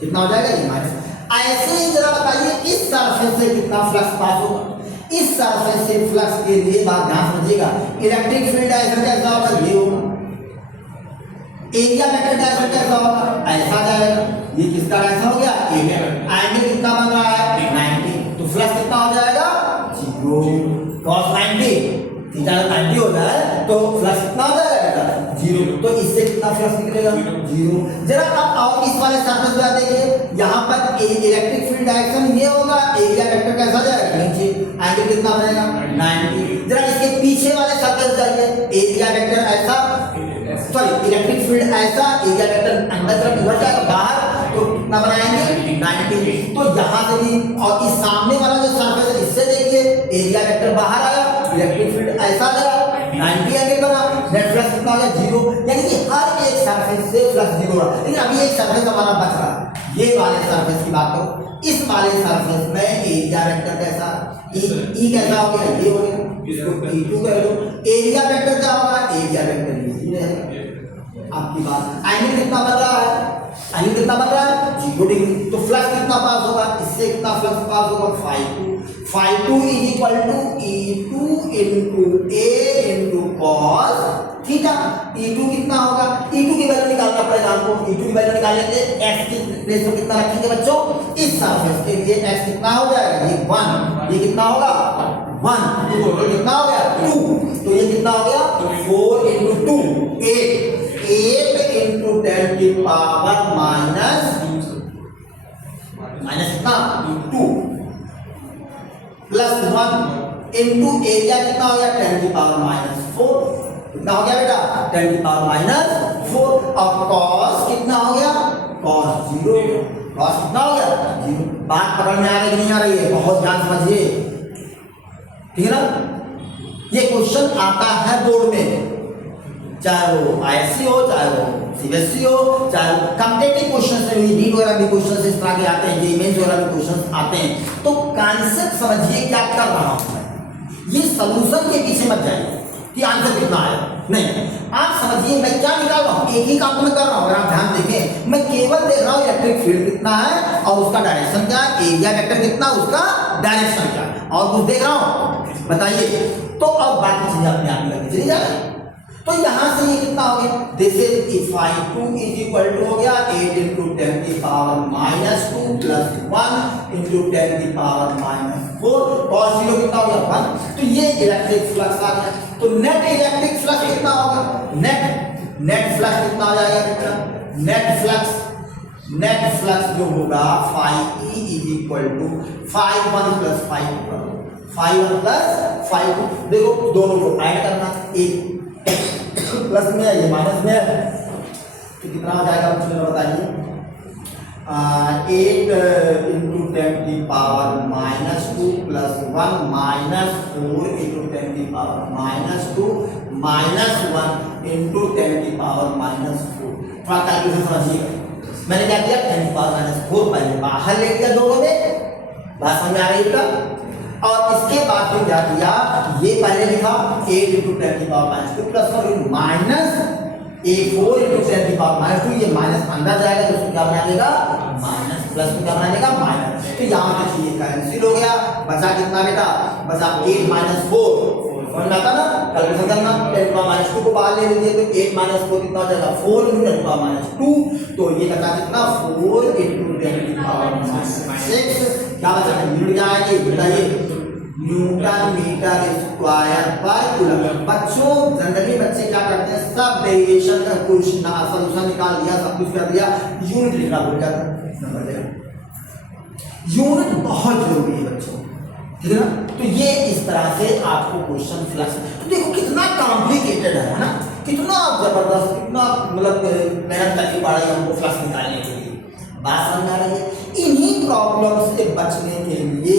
कितना हो जाएगा ये माइनस। ऐसे ही जरा बताइए इस सरफेस से कितना फ्लक्स पास होगा, इस सरफेस से फ्लक्स के लिए बात ध्यान समझिएगा, इलेक्ट्रिक फील्ड ऐसा कैसा होगा, ये होगा, एरिया वेक्टर डायरेक्शन कैसा होगा, ऐसा जाएगा, ये किसका डायरेक्शन हो गया एरिया, एंगल कितना बन रहा है 90, तो फ्लक्स कितना हो जाएगा 0, cos 90 थीटा 90 हो जाए तो फ्लक्स कितना हो जाएगा 0, तो इससे कितना फ्लक्स निकलेगा 0। जरा आप और इस वाले सरफेस पे देखिए, यहाँ पर इलेक्ट्रिक फील्ड डायरेक्शन ये होगा, एरिया वेक्टर कैसा जाएगा नीचे, एंगल कितना बनेगा 90। जरा इसके पीछे वाले सरफेस जाइए, एरिया वेक्टर ऐसा, सॉरी इलेक्ट्रिक फील्ड ऐसा, एरिया वेक्टर अंदर तरफ उधर जाएगा बाहर, तो कितना बनाएंगे 90। तो यहाँ से भी और इस सामने वाला जो सरफेस है इससे देखिए, एरिया वेक्टर बाहर आया, इलेक्ट्रिक फील्ड ऐसा गया 90 एंगल बना, नेट फ्लक्स कितना हो गया 0, यानी कि हर एक सरफेस से फ्लक्स 0 हो रहा। लेकिन अभी एक सरफेस हमारा बच रहा है, ये वाले सरफेस की बात करो, इस वाले सरफेस में एरिया वेक्टर कैसा, ई कैसा हो गया, ये हो गया, इसको E2 कह लो। एरिया वेक्टर क्या होगा, एरिया वेक्टर ये रहेगा। आपकी बात, एंगल कितना बन रहा है, एंगल कितना बन रहा है 0 डिग्री, तो फ्लक्स कितना पास होगा, इससे कितना फ्लक्स पास होगा ∅2 is equal to E2 into A into cos theta. E2 कितना होगा, E2 की वैल्यू निकालना पड़ेगा आपको, E2 की वैल्यू निकालेंगे, x की प्लेस पे कितना रखेंगे बच्चों, इस सरफेस के लिए x कितना हो जाएगा, ये 1, ये कितना होगा 1, तो कितना हो गया 2, तो ये कितना हो गया 4 into 2 8 into 10 की पावर माइनस कितना 2 प्लस 1 into एरिया कितना हो गया 10 की पावर -4, कितना हो गया बेटा 10 की पावर -4, और cos कितना हो गया cos 0, cos कितना हो गया 0। बात पकड़ में आ रही नहीं आ रही है, बहुत ध्यान समझिए, ठीक है ना। ये क्वेश्चन आता है बोर्ड में, चाहे वो ISC हो, चाहे वो CBSE हो, चाहे कॉम्पिटिटिव क्वेश्चन से भी, नीट वगैरह भी क्वेश्चन इस तरह के आते हैं, जे मेंस वगैरह भी क्वेश्चन आते हैं। तो कॉन्सेप्ट समझिए क्या कर रहा हूं मैं, ये सॉल्यूशन के पीछे मत जाइए कि आंसर कितना आया, नहीं। आप समझिए मैं क्या निकाल रहा हूँ, एक ही काम तो मैं कर रहा हूँ। अगर आप ध्यान देखें, मैं केवल देख रहा हूँ इलेक्ट्रिक फील्ड कितना है और उसका डायरेक्शन क्या है, एरिया वेक्टर कितना, उसका डायरेक्शन क्या है, और कुछ देख रहा हूँ, बताइए। तो अब बाकी चीजें अपने आप लगती चली जाएगी। तो यहां से ये कितना हो गया, this is if I 2 is equal to हो गया 8 into 10 की पावर -2 प्लस 1 into 10 की पावर -4 cos 0 कितना हो गया 1। तो ये इलेक्ट्रिक फ्लक्स आ गया। तो नेट इलेक्ट्रिक फ्लक्स कितना होगा, नेट फ्लक्स कितना हो जाएगा बेटा, नेट फ्लक्स जो होगा phi e is equal to phi1 plus phi1 plus phi2। देखो दोनों को ऐड करना, एक प्लस में है ये माइनस में है, तो कितना हो जाएगा मुझे बताइए। 8 into 10 की पावर -2 प्लस 1 -4 into 10 की पावर -2 -1 into 10 की पावर -4। थोड़ा कैलकुलेशन समझिएगा। मैंने क्या किया, 10 की पावर -4 पहले बाहर ले लिया दोनों में, बात समझ आ रही है। और इसके बाद फिर क्या किया, ये पहले लिखा 8 into 10 की पावर -2 प्लस 1 माइनस 4 into 10 की पावर -2। ये माइनस अंदर जाएगा तो उसको क्या बना देगा माइनस, प्लस को क्या बना देगा माइनस। तो यहाँ पे ये कैंसिल हो गया, बचा कितना बेटा, बचा 8 - 4। समझ में आता ना, कैलकुलेशन करना। 10 -2 को बाहर ले लीजिए तो 8 - 4 कितना हो जाएगा 4 into 10 -2। तो ये बचा कितना 4 into 10 की पावर -6। क्या बचा है, यूनिट क्या आएगी बताइए, न्यूटन मीटर स्क्वायर पर कूलम। बच्चों जनरली बच्चे क्या करते हैं, सब डेरिवेशन का क्वेश्चन सॉल्यूशन निकाल लिया, सब कुछ कर दिया, यूनिट लिखना भूल जाता है। यूनिट बहुत जरूरी है बच्चों, ठीक है ना। तो ये इस तरह से आपको क्वेश्चन फ्लक्स, तो देखो कितना कॉम्प्लिकेटेड है ना, कितना जबरदस्त, कितना मतलब मेहनत करनी पड़ रही है हमको फ्लक्स निकालने के लिए। बात समझ आ रही है। इन्हीं प्रॉब्लम से बचने के लिए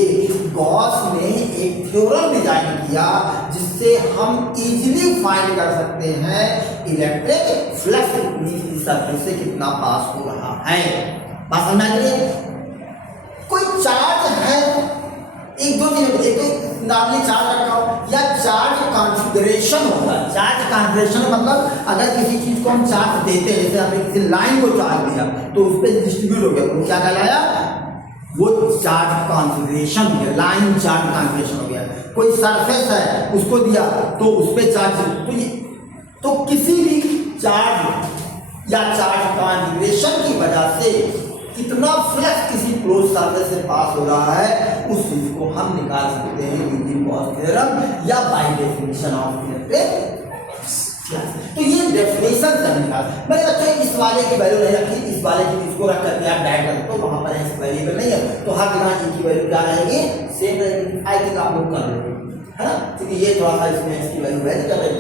गॉस ने एक थ्योरम डिजाइन किया जिससे हम इजीली फाइंड कर सकते हैं इलेक्ट्रिक फ्लक्स कितनी सरफेस से कितना पास हो रहा है। बात समझ आ रही है। कोई चार्ज है, एक दो चीजें, एक तो नॉर्मली चार्ज रखा हो या चार्ज कॉन्फ़िगरेशन होता है। चार्ज कॉन्फ़िगरेशन मतलब अगर किसी चीज को हम चार्ज देते हैं, जैसे आपने किसी लाइन को चार्ज दिया तो उस पर डिस्ट्रीब्यूट हो गया, वो क्या कहलाया, वो चार्ज कॉन्फ़िगरेशन हो गया, लाइन चार्ज कॉन्फ़िगरेशन हो गया। कोई सरफेस है उसको दिया तो उस पर चार्ज, तो ये तो किसी भी चार्ज या चार्ज कॉन्फ़िगरेशन की वजह से कितना फ्लक्स किसी क्लोज सरफेस से पास हो रहा है, उस चीज को हम निकाल सकते हैं यूजिंग गॉस थ्योरम या by definition of electric flux. तो ये डेफिनेशन से निकाल, मैंने बच्चों इस वाले की वैल्यू नहीं रखी, इस वाले की इसको रख करके आप डायरेक्ट कर दो, वहां पर ऐसे वेरिएबल नहीं है, तो हर जगह इनकी वैल्यू क्या रहेगी, सेम रहेगी। आई थिंक आप लोग कर रहे हो, है ना, क्योंकि ये थोड़ा सा इसमें इसकी वैल्यू वेरी कर रही है।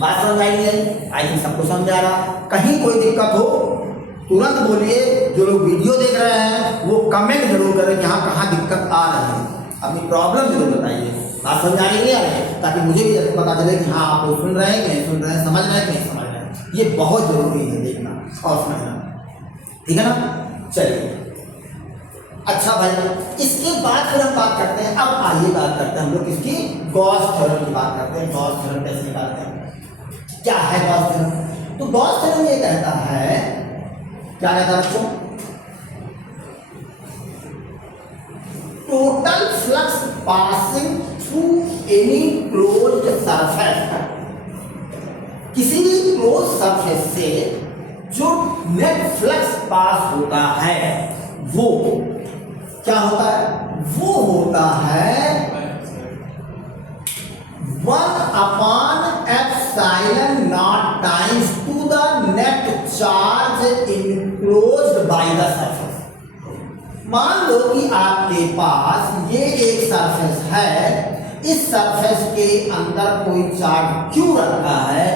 बात समझ आई है, आई थिंक सबको समझ आ रहा। कहीं कोई दिक्कत हो तुरंत बोलिए, जो लोग वीडियो देख रहे हैं वो कमेंट जरूर करें कि हाँ कहाँ दिक्कत आ रही है, अपनी प्रॉब्लम जरूर बताइए। बात समझ आ रही है, ताकि मुझे भी पता चले कि हाँ आप लोग सुन रहे हैं कि नहीं सुन रहे हैं, समझ रहे हैं कि नहीं समझ रहे हैं। ये बहुत जरूरी है देखना और समझना, ठीक है ना। चलिए अच्छा भाई, इसके बाद फिर हम बात करते हैं, अब आइए बात करते हैं हम लोग किसकी, गॉस थ्योरम की बात करते हैं। गॉस थ्योरम कैसे निकालते हैं, क्या है गॉस थ्योरम। तो गॉस थ्योरम ये कहता है, क्या कहता है बच्चों, total flux passing through any closed surface, किसी भी क्लोज सरफेस से जो नेट फ्लक्स पास होता है वो क्या होता है, वो होता है 1/ε0 times to the net charge enclosed by the surface. मान लो कि आपके पास ये एक सरफेस है, इस सरफेस के अंदर कोई चार्ज क्यू रखा है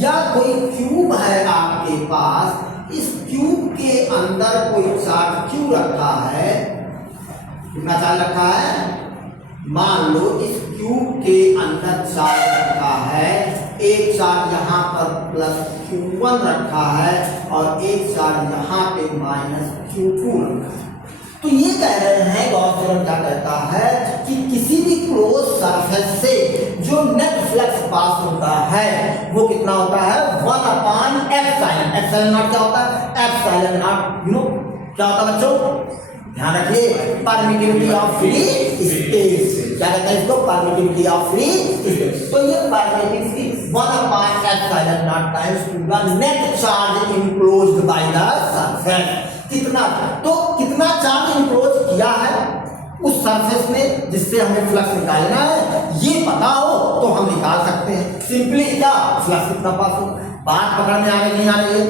या कोई क्यूब है आपके पास, इस क्यूब के अंदर कोई चार्ज क्यू रखा है, कितना चार्ज रखा है, मान लो इस क्यूब के अंदर चार्ज रखा है, एक चार्ज यहाँ पर +Q1 रखा है और एक चार्ज यहाँ पे -Q2 रखा है। तो ये कह रहे हैं गॉस थ्योरम क्या कहता है कि किसी भी क्लोज सरफेस से जो नेट फ्लक्स पास होता है वो कितना होता है 1/एप्सिलॉन। एप्सिलॉन नॉट क्या होता है एप्सिलॉन नॉट क्या होता है बच्चों ध्यान रखिए परमिटिविटी ऑफ फ्री स्पेस क्या कहते हैं इसको परमिटिविटी ऑफ फ्री स्पेस। तो ये permittivity one by epsilon naught times to the net charge enclosed by the surface कितना तो कितना चार्ज इनक्लोज किया है उस सरफेस में जिससे हमें फ्लक्स निकालना है ये पता हो तो हम निकाल सकते हैं सिंपली क्या फ्लक्स कितना पास हो। बात पकड़ में आ रही नहीं आ रही है।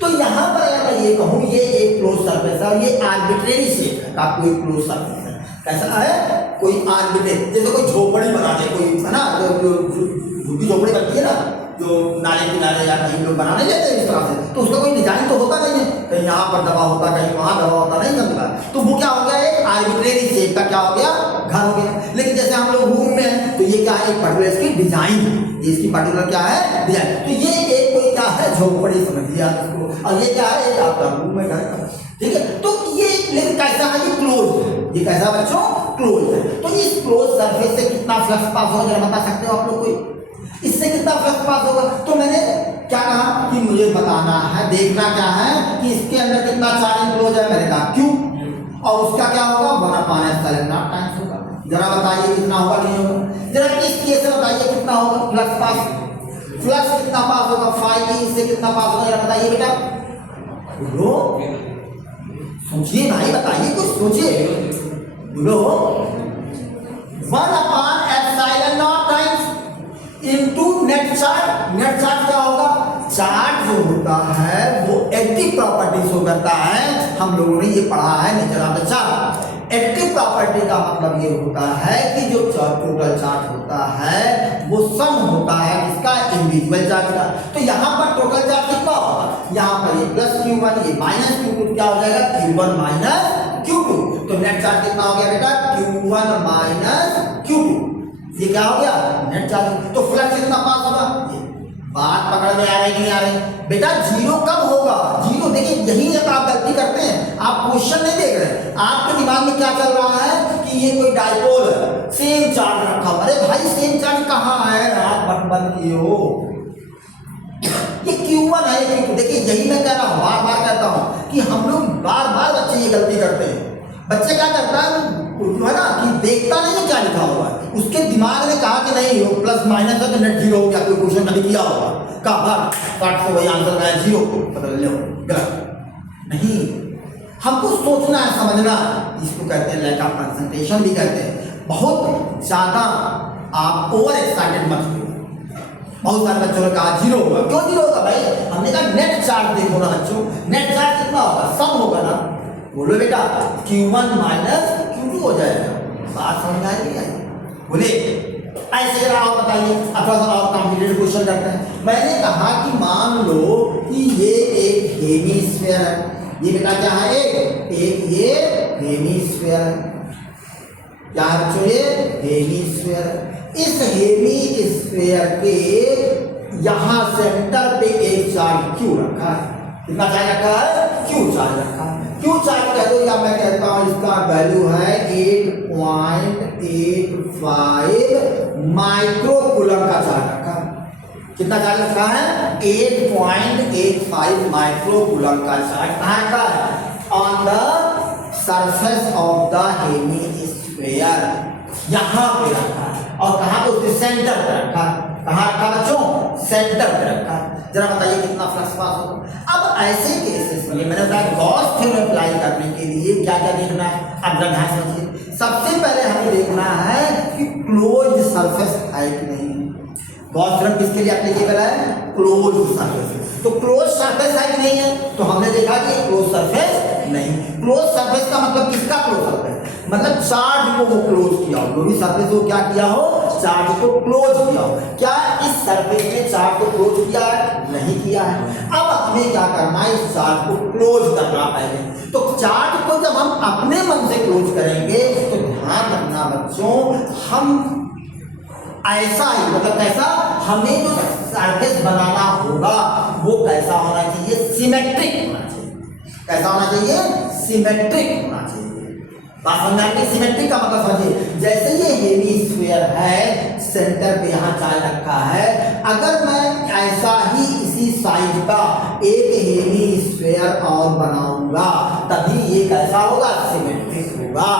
तो यहाँ पर अगर मैं ये कहूँ ये एक क्लोज सरफेस है और ये आर्बिट्रेरी शेप का कोई क्लोज सरफेस है कैसा है कोई आर्बिट्रेरी जैसे कोई झोपड़ी बना दे कोई है ना झुग्गी झोपड़ी बनती है ना जो नाले किनारे या कहीं लोग बनाने लेते हैं इस तरह से तो उसका कोई डिजाइन तो होता नहीं है कहीं यहाँ पर दबा होता कहीं वहाँ दबा होता नहीं बनता तो वो क्या हो गया एक आर्बिट्रेरी शेप का क्या हो गया घर हो गया। लेकिन जैसे हम लोग रूम में हैं तो ये क्या है एक पर्टिकुलर इसकी डिजाइन ये इसकी पर्टिकुलर क्या है डिजाइन तो ये एक कोई क्या है झोपड़ी समझ लिया उसको और ये क्या है एक आपका रूम में घर का ठीक है। तो ये लेकिन कैसा है ये क्लोज है ये कैसा बच्चों क्लोज है। तो इस क्लोज सरफेस से कितना फ्लक्स पास होगा जरा बता सकते हो आप लोग कोई इससे कितना फ्लक्स पास होगा। तो मैंने क्या कहा कि मुझे बताना है देखना क्या है कि इसके अंदर कितना चार्ज इनक्लोज है मैंने कहा क्यों और उसका क्या होगा 1/एप्सिलॉन नॉट टाइम्स होगा। जरा बताइए कितना होगा नहीं होगा जरा इस केस से बताइए कितना होगा फ्लक्स पास फ्लक्स कितना पास होगा 5 इससे कितना पास होगा जरा बताइए बेटा बोलो सोचिए भाई बताइए कुछ सोचिए बोलो one by epsilon naught times into net charge क्या होगा चार्ज जो होता है वो एक्टिव प्रॉपर्टी शो करता है हम लोगों ने ये पढ़ा है nature of the charge. Active property का मतलब ये होता है कि जो टोटल चार्ज होता है वो सम होता है इसका इंडिविजुअल चार्ज का। तो यहाँ पर टोटल चार्ज कितना होगा यहाँ पर ये प्लस Q1 ये माइनस Q2 क्या हो जाएगा Q1 माइनस Q2 तो नेट चार्ज कितना हो गया बेटा Q1 माइनस Q2 ये क्या हो गया नेट चार्ज। तो फ्लक्स कितना पास होगा बात पकड़ में आ रही कि नहीं आ रही बेटा जीरो कब होगा जीरो देखिए यही जब आप गलती करते हैं आप क्वेश्चन नहीं देख रहे आपके दिमाग में क्या चल रहा है कि ये कोई डाइपोल है सेम चार्ज रखा अरे भाई सेम चार्ज कहाँ है आप बंद किए हो ये Q1 है Q2 देखिए यही मैं कह रहा हूँ बार बार कहता हूँ कि हम लोग बार बार बच्चे ये गलती करते हैं। बच्चे क्या करता है ना कि देखता नहीं है क्या लिखा हुआ है उसके दिमाग ने कहा कि नहीं वो प्लस माइनस है तो नेट जीरो हो गया कोई क्वेश्चन कभी किया होगा कहा काट से वही आंसर आया जीरो बदल लो गलत नहीं हमको सोचना है समझना इसको कहते हैं लैक ऑफ कंसंट्रेशन भी कहते हैं। बहुत ज़्यादा आप ओवर एक्साइटेड मत हो बहुत सारे बच्चों ने कहा जीरो होगा क्यों जीरो होगा भाई हमने कहा नेट चार्ज देखो ना बच्चों नेट चार्ज कितना होगा सम होगा ना बोलो बेटा Q1 माइनस Q2 हो जाएगा बात समझ आई नहीं आई बोले ऐसे जरा आप बताइए अथवा आप कॉम्प्लिकेटेड क्वेश्चन करते हैं। मैंने कहा कि मान लो कि ये एक हेमीस्फीयर है ये बेटा क्या है एक ये हेमीस्फीयर है क्या है बच्चों ये हेमीस्फीयर इस हेमीस्फीयर के यहाँ सेंटर पे एक चार्ज Q रखा है कितना चार्ज रखा है Q चार्ज रखा है Q चार्ज कह दो या मैं कहता हूं इसका वैल्यू है 8.85 माइक्रोकूलम का चार्ज रखा कितना चार्ज रखा है 8.85 माइक्रोकूलम का चार्ज कहाँ रखा है on the surface of the hemisphere यहाँ पे रखा है और कहाँ पे उसके सेंटर पे रखा कहाँ रखा बच्चों सेंटर पे रखा। जरा बताइए कितना फ्लक्स पास होगा। अब ऐसे केसेस में मैंने बताया गॉस थ्योरम अप्लाई करने के लिए क्या क्या देखना है अब जरा ध्यान समझिए। सबसे पहले हमें देखना है कि क्लोज सरफेस है कि नहीं। गॉस थ्योरम किसके लिए एप्लीकेबल है क्लोज सरफेस। तो क्लोज सरफेस है कि नहीं है तो हमने देखा कि क्लोज सरफेस नहीं। क्लोज सरफेस का मतलब किसका क्लोज सरफेस मतलब चार्ज को वो क्लोज किया हो जो भी सरफेस को क्या किया हो चार्ज को क्लोज किया हो। क्या इस सरफेस ने चार्ज को क्लोज किया है नहीं किया है। अब हमें क्या करना है इस चार्ज को क्लोज करना पहले। तो चार्ज को जब हम अपने मन से क्लोज करेंगे तो ध्यान रखना बच्चों हम ऐसा ही मतलब कैसा हमें जो सरफेस बनाना होगा वो कैसा होना चाहिए सिमेट्रिक होना चाहिए। कैसा होना चाहिए सिमेट्रिक होना चाहिए। बात समझ में सिमेट्रिक का मतलब समझिए जैसे ये हेमीस्फीयर है सेंटर पे यहाँ चार्ज रखा है। अगर मैं ऐसा ही इसी साइज का एक हेमिस्फीयर और बनाऊंगा तभी ये कैसा होगा, सिमेट्रिक होगा।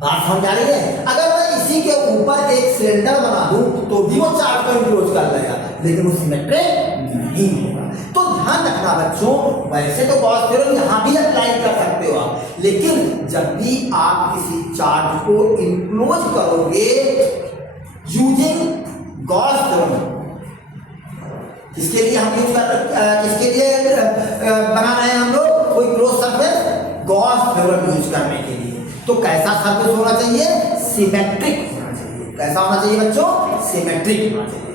बात समझ आ रही है। अगर मैं इसी के ऊपर एक सिलेंडर बना दूं तो भी वो चार्ज को इंक्लोज कर लेगा, लेकिन वो सिमेट्रिक नहीं होगा। तो ध्यान रखना बच्चों, वैसे तो गॉस थ्योरम यहाँ भी अप्लाई कर सकते हो आप, लेकिन जब भी आप किसी चार्ज को इंक्लोज करोगे यूजिंग गॉस थ्योरम, किसके लिए हम यूज कर, किसके लिए बना रहे हैं हम लोग, कोई close surface, Gauss theorem use करने के लिए। तो कैसा सरफेस होना चाहिए, सिमेट्रिक होना चाहिए। कैसा होना चाहिए बच्चों, सिमेट्रिक होना चाहिए।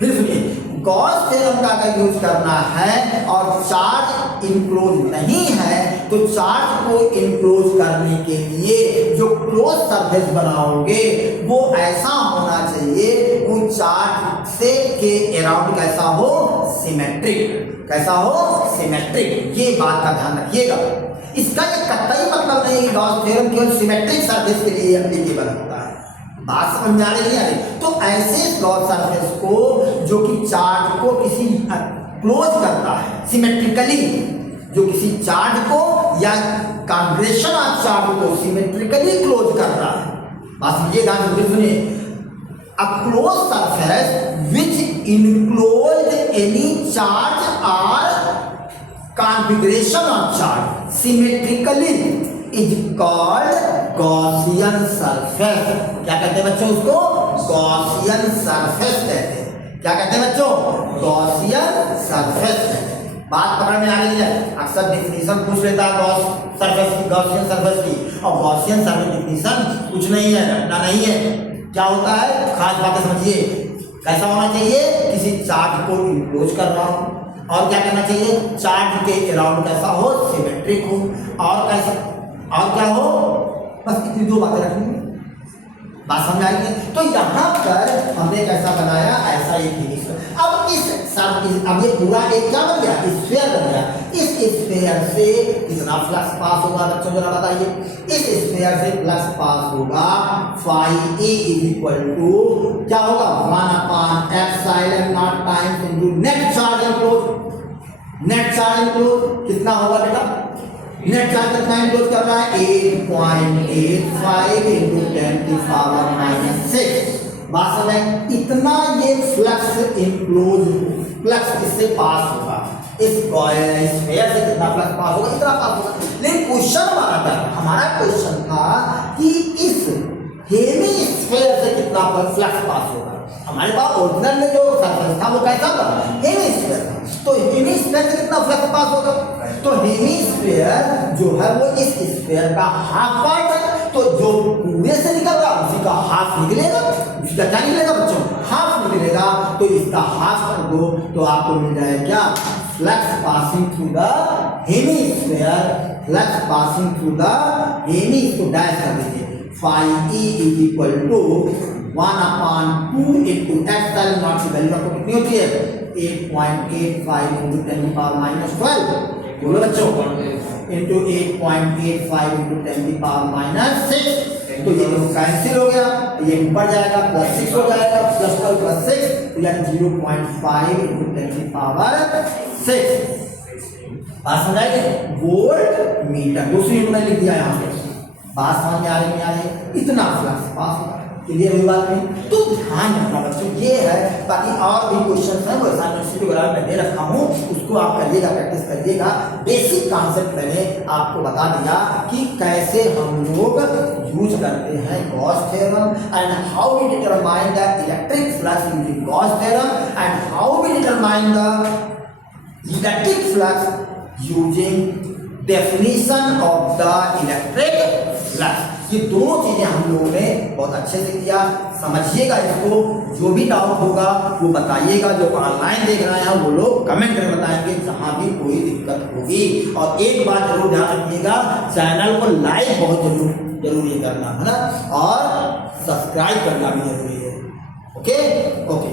फिर सुनिए, गॉस थ्योरम का अगर यूज करना है और चार्ज इंक्लोज नहीं है तो चार्ज को इंक्लोज करने के लिए जो क्लोज सरफेस बनाओगे वो ऐसा होना चाहिए, वो चार्ज से के अराउंड कैसा हो, सिमेट्रिक। कैसा हो, सिमेट्रिक। ये बात का ध्यान रखिएगा। इसका ये कतई मतलब नहीं कि गॉस थ्योरम केवल सिमेट्रिक सरफेस के लिए एप्लीकेबल होता है। बात समझ में आ रही है। तो ऐसे गॉस सरफेस को जो कि चार्ज को किसी क्लोज करता है सिमेट्रिकली, जो किसी चार्ज को या कॉन्ग्रेशन ऑफ चार्ज को सिमेट्रिकली क्लोज करता है। बात समझिएगा, सुनिए, a close surface which enclose any charge और configuration of charge symmetrically is called Gaussian surface। क्या कहते हैं बच्चों उसको, Gaussian surface कहते हैं। क्या कहते हैं बच्चों, Gaussian surface कहते हैं। बात पकड़ में आ रही है। अक्सर डिफिनीशन पूछ लेता है गॉस सरफेस की, Gaussian surface की, और Gaussian surface डिफिनीशन कुछ नहीं है, रटना नहीं है। क्या होता है, खास बातें समझिए। कैसा होना चाहिए, किसी चार्ज को इंक्लोज कर रहा हूं, और क्या करना चाहिए, चार्ज के अराउंड कैसा हो, सिमेट्रिक हो, और कैसा, और क्या हो, बस इतनी दो बातें रखनी। बात समझ आई है। तो यहाँ पर हमने कैसा बनाया, ऐसा एक फिनिश। अब ये पूरा एक क्या बन गया, स्फीयर बन गया। इस स्फीयर से कितना फ्लक्स पास होगा बच्चों, जरा बताइए। इस स्फीयर से फ्लक्स पास होगा phi E is equal to क्या होगा, 1 epsilon naught times into net charge enclose. Net charge enclose कितना होगा बेटा, नेट चार्ज कितना इंक्लोज कर रहा है, 8.85 इंटू 10⁻⁻⁶। बात समझ, इतना ये फ्लक्स इंक्लोज, फ्लक्स इससे पास होगा, इस स्फीयर से कितना फ्लक्स पास होगा, इतना पास होगा। लेकिन क्वेश्चन हमारा क्या, हमारा क्वेश्चन था कि इस हेमिस्फीयर से कितना फ्लक्स पास होगा। हमारे पास ओरिजिनल में जो सरफेस था वो कैसा था, हेमिस्फीयर था। तो हेमिस्फीयर से कितना फ्लक्स पास होगा, तो हेमिस्फीयर जो है वो इस स्फीयर का हाफ पार्ट है, तो जो पूरे से निकल रहा है उसी का हाफ निकलेगा। उसी का क्या निकलेगा बच्चों, हाफ निकलेगा। तो इसका हाफ कर दो तो आपको मिल जाएगा क्या, flux passing through the hemisphere, flux passing through the hemi, तो डैश कर दीजिए, phi E is equal to 1/2 into epsilon naught की वैल्यू आपको कितनी होती है, 8.85 इंटू 10⁻12। बोलो बच्चों, इंटू 8.85 इंटू 10⁻⁶। तो ये तो कैंसिल हो गया, ये ऊपर जाएगा, +6 हो जाएगा, +12 +6 यानी 0.5 इंटू 10⁻6। बात समझ आएगी, वोल्ट मीटर, दूसरी यूनिट में लिख दिया यहाँ पे। बात समझ में आ रही नहीं आ रही, इतना फ्लक्स पास होगा। क्लियर हुई बात नहीं, तो ध्यान रखना बच्चों ये है। बाकी और भी क्वेश्चन हैं वो असाइनमेंट शीट वगैरह में दे रखा हूँ, उसको आप करिएगा, प्रैक्टिस करिएगा। बेसिक कॉन्सेप्ट मैंने आपको बता दिया कि कैसे हम लोग यूज करते हैं Gauss theorem, and how we determine the electric flux using Gauss theorem, and how we determine the electric flux using definition of the electric flux. ये दोनों चीजें हम लोगों ने बहुत अच्छे से किया। समझिएगा इसको, जो भी डाउट होगा वो बताइएगा। जो ऑनलाइन देख रहे हैं वो लोग कमेंट करके बताएंगे जहां भी कोई दिक्कत होगी। और एक बात जरूर ध्यान रखिएगा, चैनल को लाइक बहुत जरूरी करना है ना, और सब्सक्राइब करना भी जरूरी है। Okay okay.